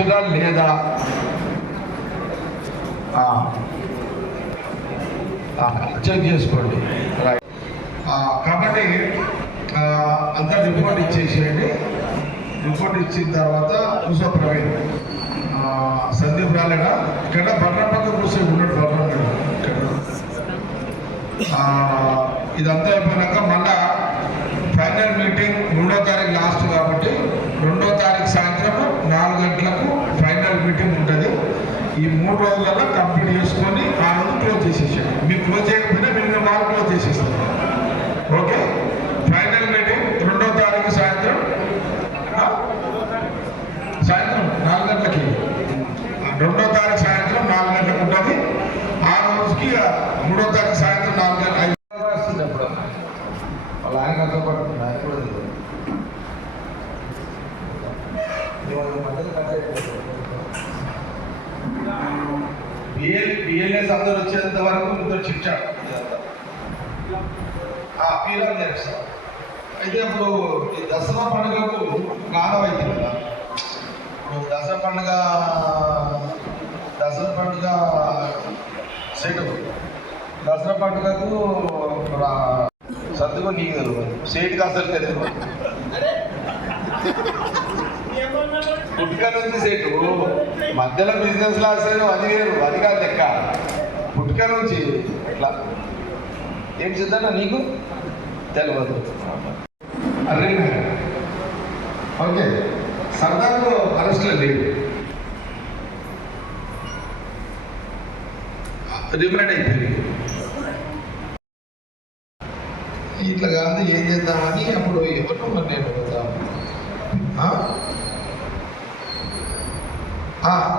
ఇచ్చినా లేదా? చెక్ చేసుకోండి. రైట్. కాబట్టి అంతా రిపోర్ట్ ఇచ్చేసేయండి. రిపోర్ట్ ఇచ్చిన తర్వాత కూర్చో ప్రవీణ్. సందీప్ రాలేడా? ఇక్కడ బర్ర పక్క కూర్చొని ఉన్నాడు. బర్ర ఇక్కడ. ఇదంతా అయిపోయినాక మళ్ళా ఫైనల్ మీటింగ్ 2వ తారీఖు లాస్ట్ కాబట్టి 2వ తారీఖు సాయంత్రం 4 గంటలకు ఫైనల్ మీటింగ్ ఉంటుంది. ఈ 3 రోజులలో కంప్లీట్ చేసుకొని ఆ రోజు క్లోజ్ చేసేసాడు. మీరు క్లోజ్ చేయకపోయినా మీరు వాళ్ళు క్లోజ్ చేసేస్తారు. ఓకే. ఫైనల్ మీటింగ్ 2వ తారీఖు సాయంత్రం 4 గంటలకి. 2వ తారీఖు సాయంత్రం 4 గంటలకు ఉంటుంది. ఆ రోజుకి 3వ తారీఖు సాయంత్రం 4 గంటల వస్తుంది. అప్పుడు వాళ్ళ ఆయన పడుతుంది. ఆయన కూడా బిఎల్ఎస్ అందరూ వచ్చేంత వరకు మీతో చిట్చాడు. పీలం చేస్తాం. అయితే ఇప్పుడు ఈ దసరా పండుగకు ఆనవాయితీ కదా. ఇప్పుడు దసరా పండుగ సెట్. దసరా పండుగకు సర్దుకో నీకు తెలుగు సేటుకి అసలు తెలుగు. పుట్టుక నుంచి సెటు మధ్యలో బిజినెస్ లాస్ అది వేరు, అది కాదు లెక్క. పుట్టుక నుంచి ఇట్లా ఏం చేద్దా నీకు తెలియదు. అరే ఓకే. సరదాకు అరెస్ట్లో లేదు, రిమైండ్ అయిపోయింది. ఇట్లా కాదు ఏం చేద్దామని అప్పుడు ఎవరు మరి నేను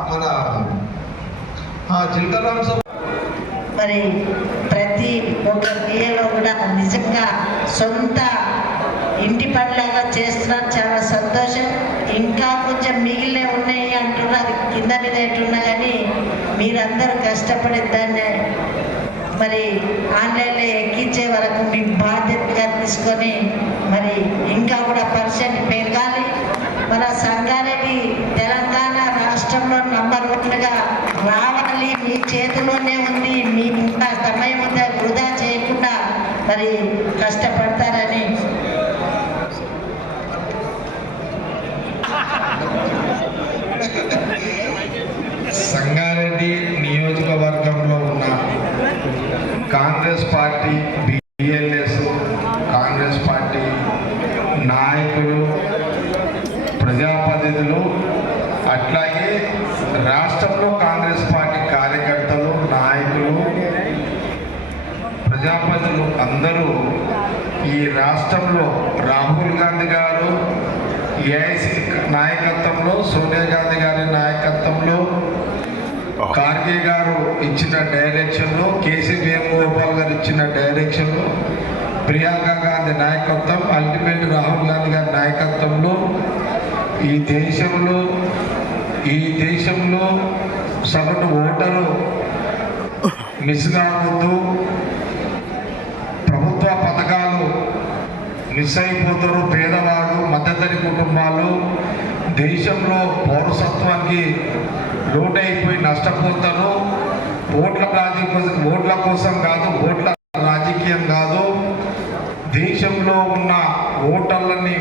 మన చిల్కరాంశ మరి ప్రతి ఒక్క పిల్లలు కూడా నిజంగా సొంత ఇంటి పనిలాగా చేస్తున్నారు. చాలా సంతోషం. ఇంకా కొంచెం మిగిలిన ఉన్నాయి అంటున్నారు, కింద మీద ఎట్టున్నా కానీ మీరందరూ కష్టపడే దాన్ని మరి ఆన్లైన్లో ఎక్కించే వరకు మీ బాధ్యతగా తీసుకొని మరి ఇంకా కూడా పర్సెంట్ పెరగాలి. మన సంగారెడ్డి తెలంగాణ రాష్ట్రంలో నంబర్ 1గా రావాలి. మీ చేతిలోనే ఉంది. మీ సమయం ఉందా వృధా చేయకుండా మరి కష్టపడతారని సంగారెడ్డి నియోజకవర్గంలో ఉన్న Congress party, BLS, Congress party నాయకులు, ప్రజాప్రతినిధులు, అట్లాగే రాష్ట్రంలో కాంగ్రెస్ పార్టీ కార్యకర్తలు, నాయకులు, ప్రజాప్రతినిధులు అందరూ ఈ రాష్ట్రంలో రాహుల్ గాంధీ గారు ఏఐసి నాయకత్వంలో, సోనియా గాంధీ గారి నాయకత్వంలో, ఖార్గే గారు ఇచ్చిన డైరెక్షన్లో, కేసీ వేణుగోపాల్ గారు ఇచ్చిన డైరెక్షన్లో, ప్రియాంక గాంధీ నాయకత్వం, అల్టిమేట్ రాహుల్ గాంధీ గారి నాయకత్వంలో ఈ దేశంలో సగటు ఓటరు మిస్ కావద్దు, ప్రభుత్వ పథకాలు మిస్ అయిపోతారు, పేదవాడు, మధ్యతరి కుటుంబాలు దేశంలో పౌరసత్వానికి లోటైపోయి నష్టపోతారు. ఓట్ల కోసం కాదు, ఓట్ల రాజకీయం కాదు, దేశంలో ఉన్న ఓటర్లని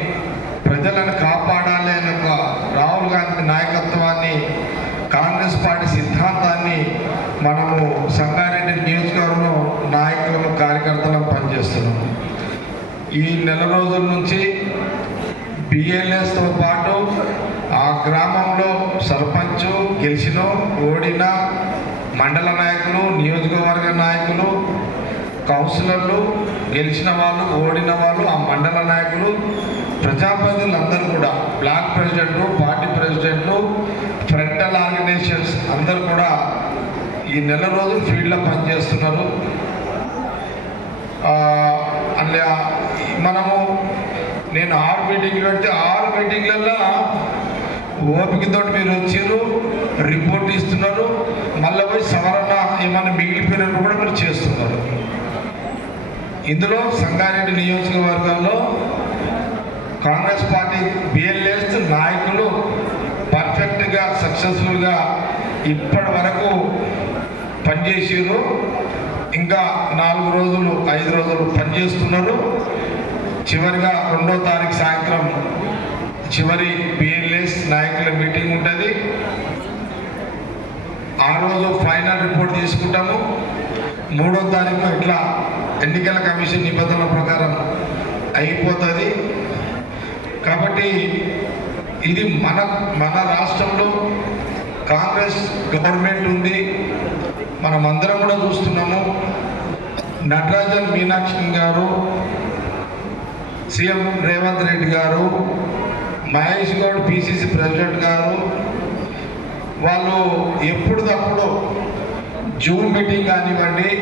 ప్రజలను కాపాడాలి అనే రాహుల్ గాంధీ నాయకత్వాన్ని, కాంగ్రెస్ పార్టీ సిద్ధాంతాన్ని మనము సంగారెడ్డి నియోజకవర్గంలో నాయకులను, కార్యకర్తలను పనిచేస్తున్నాము. ఈ నెల రోజుల నుంచి బిఎల్ఎస్తో పాటు ఆ గ్రామంలో సర్పంచ్ గెలిచిన, ఓడిన మండల నాయకులు, నియోజకవర్గ నాయకులు, కౌన్సిలర్లు, గెలిచిన వాళ్ళు, ఓడిన వాళ్ళు, ఆ మండల నాయకులు, ప్రజాప్రతినిధులు అందరూ కూడా, బ్లాక్ ప్రెసిడెంట్లు, పార్టీ ప్రెసిడెంట్లు, ఫ్రంటల్ ఆర్గనైజేషన్స్ అందరూ కూడా ఈ నెల రోజులు ఫీల్డ్లో పనిచేస్తున్నారు. అందులో నేను 6 మీటింగ్లు పెడితే 6 మీటింగ్లలో ఓపికతో మీరు వచ్చారు, రిపోర్ట్ ఇస్తున్నారు, మళ్ళీ పోయి సవరణ ఏమైనా మిగిలిపోయినట్టు కూడా మీరు చేస్తున్నారు. ఇందులో సంగారెడ్డి నియోజకవర్గంలో కాంగ్రెస్ పార్టీ బిఎల్ఎస్ నాయకులు పర్ఫెక్ట్గా సక్సెస్ఫుల్గా ఇప్పటి వరకు పనిచేసారు. ఇంకా 4 రోజులు 5 రోజులు పనిచేస్తున్నారు. చివరిగా 2వ తారీఖు సాయంత్రం చివరి బిఎల్ఎస్ నాయకుల మీటింగ్ ఉంటుంది. ఆ రోజు ఫైనల్ రిపోర్ట్ తీసుకుంటాము. 3వ తారీఖు ఇట్లా ఎన్నికల కమిషన్ నిబంధనల ప్రకారం అయిపోతుంది. కాబట్టి ఇది మన రాష్ట్రంలో కాంగ్రెస్ గవర్నమెంట్ ఉంది. మనమందరం కూడా చూస్తున్నాము. నటరాజన్ మీనాక్షి గారు, సీఎం రేవంత్ రెడ్డి గారు, మహేష్ గౌడ్ పిసిసి ప్రెసిడెంట్ గారు, వాళ్ళు ఎప్పుడుదప్పుడు జూమ్ మీటింగ్ కానివ్వండి,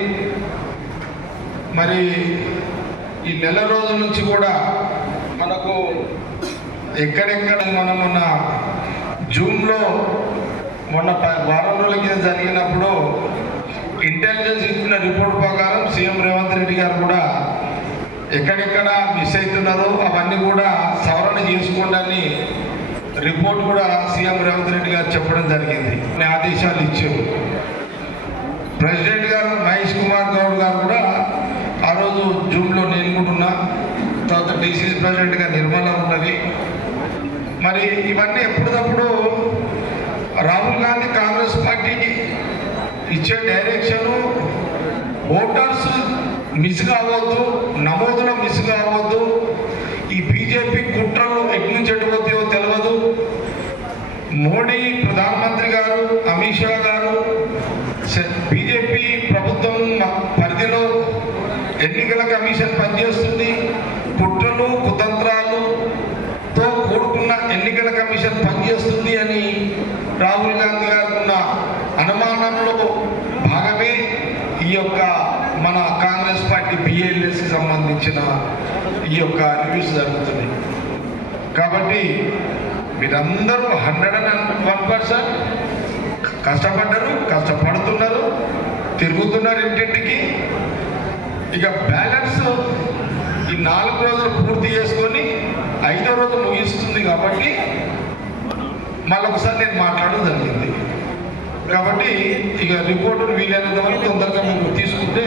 మరి ఈ నెల రోజుల నుంచి కూడా మనకు ఎక్కడెక్కడ మొన్న జూమ్లో మొన్న వారం రోజుల కింద జరిగినప్పుడు ఇంటెలిజెన్స్ ఇచ్చిన రిపోర్ట్ ప్రకారం సీఎం రేవంత్ రెడ్డి గారు కూడా ఎక్కడెక్కడ మిస్ అవుతున్నారో అవన్నీ కూడా సవరణ చేసుకోండి రిపోర్ట్ కూడా సీఎం రేవంత్ రెడ్డి గారు చెప్పడం జరిగింది. ఆదేశాలు ఇచ్చారు. ప్రెసిడెంట్ గారు మహేష్ కుమార్ గౌడ్ గారు కూడా ఆ రోజు జూమ్లో నేను కూడా ఉన్నా. తర్వాత డిసిసి ప్రెసిడెంట్గా నిర్మల ఉన్నది. మరి ఇవన్నీ ఎప్పటికప్పుడు రాహుల్ గాంధీ కాంగ్రెస్ పార్టీ ఇచ్చే డైరెక్షను ఓటర్స్ మిస్ కావద్దు, నమోదులో మిస్ కావద్దు. ఈ బీజేపీ కుట్రలు ఎటు నుంచి ఎటుపోతాయో తెలియదు. మోడీ ప్రధానమంత్రి గారు, అమిత్ షా గారు, బీజేపీ ప్రభుత్వం పరిధిలో ఎన్నికల కమిషన్ పనిచేస్తుంది. కుట్రలు కుతంత్రాలతో కూడుకున్న ఎన్నికల కమిషన్ పనిచేస్తుంది అని రాహుల్ గాంధీ గారు ఉన్న అనుమానంలో భాగమే ఈ యొక్క మన కాంగ్రెస్ పార్టీ బిఎల్ఎస్కి సంబంధించిన ఈ యొక్క రివ్యూస్ జరుగుతున్నాయి. కాబట్టి మీరందరూ 101% కష్టపడ్డారు, కష్టపడుతున్నారు, తిరుగుతున్నారు ఇంటింటికి. ఇక బ్యాలెన్స్ ఈ 4 రోజులు పూర్తి చేసుకొని 5వ రోజు ముగిస్తుంది. కాబట్టి మళ్ళొకసారి నేను మాట్లాడడం జరిగింది. కాబట్టి ఇక రిపోర్టును వీలైనంత వరకు తొందరగా మేము తీసుకుంటే